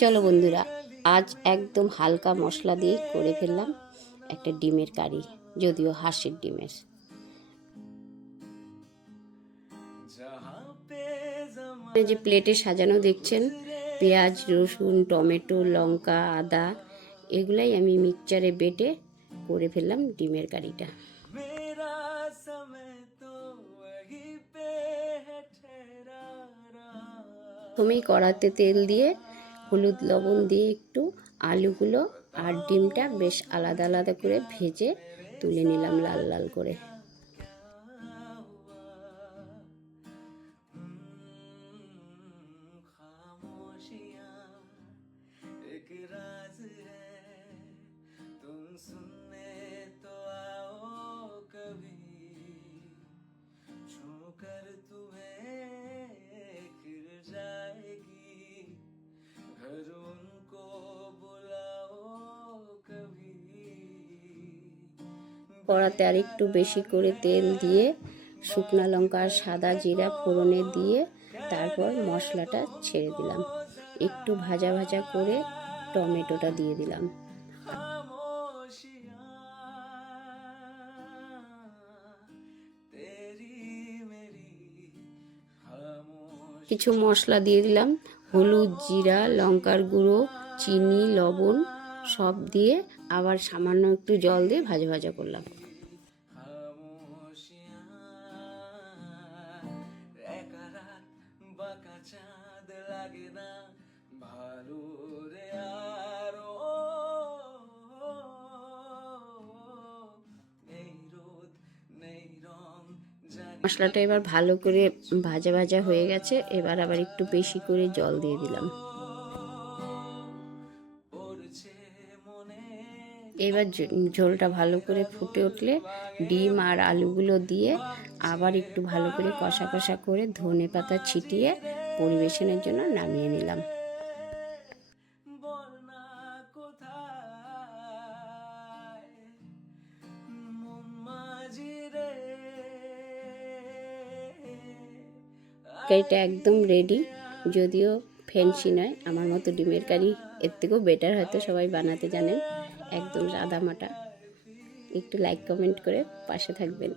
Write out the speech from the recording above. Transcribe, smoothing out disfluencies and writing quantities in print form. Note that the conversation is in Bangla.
চলো বন্ধুরা, আজ একদম হালকা মশলা দিয়ে করে ফেললাম একটা ডিমের কারি, যদিও হাঁসের ডিমের। এই যে প্লেটে সাজানো দেখছেন, পেঁয়াজ, রসুন, টমেটো, লঙ্কা, আদা এগুলাই আমি মিক্সচারে বেটে করে ফেললাম ডিমের কারিটা। প্রথমেই কড়াতে তেল দিয়ে হলুদ লবণ দিয়ে একটু আলুগুলো আর ডিমটা বেশ আলাদা আলাদা করে ভেজে তুলে নিলাম লাল লাল করে। কড়াতে আর একটু বেশি করে তেল দিয়ে শুকনা লঙ্কা আর সাদা জিরা ফোড়নে দিয়ে তারপর মশলাটা ছেড়ে দিলাম। একটু ভাজা ভাজা করে টমেটোটা দিয়ে দিলাম। কিছু মশলা দিয়ে দিলাম, হলুদ, জিরা, লঙ্কার গুঁড়ো, চিনি, লবণ সব দিয়ে আবার সামান্য একটু জল দিয়ে ভাজা ভাজা করলাম। মশলাটা এবার ভালো করে ভাজা ভাজা হয়ে গেছে, এবার আবার একটু বেশি করে জল দিয়ে দিলাম। এবার ঝোলটা ভালো করে ফুটে উঠলে ডিম আর আলুগুলো দিয়ে আবার একটু ভালো করে কষা কষা করে ধনে পাতা ছিটিয়ে পরিবেশনের জন্য নামিয়ে নিলাম। কারিটা একদম রেডি, যদিও ফ্যান্সি নয়, আমার মতো ডিমের কারি এর থেকেও বেটার হয়তো সবাই বানাতে জানেন, একদম সাদামাটা। একটু লাইক কমেন্ট করে পাশে থাকবেন।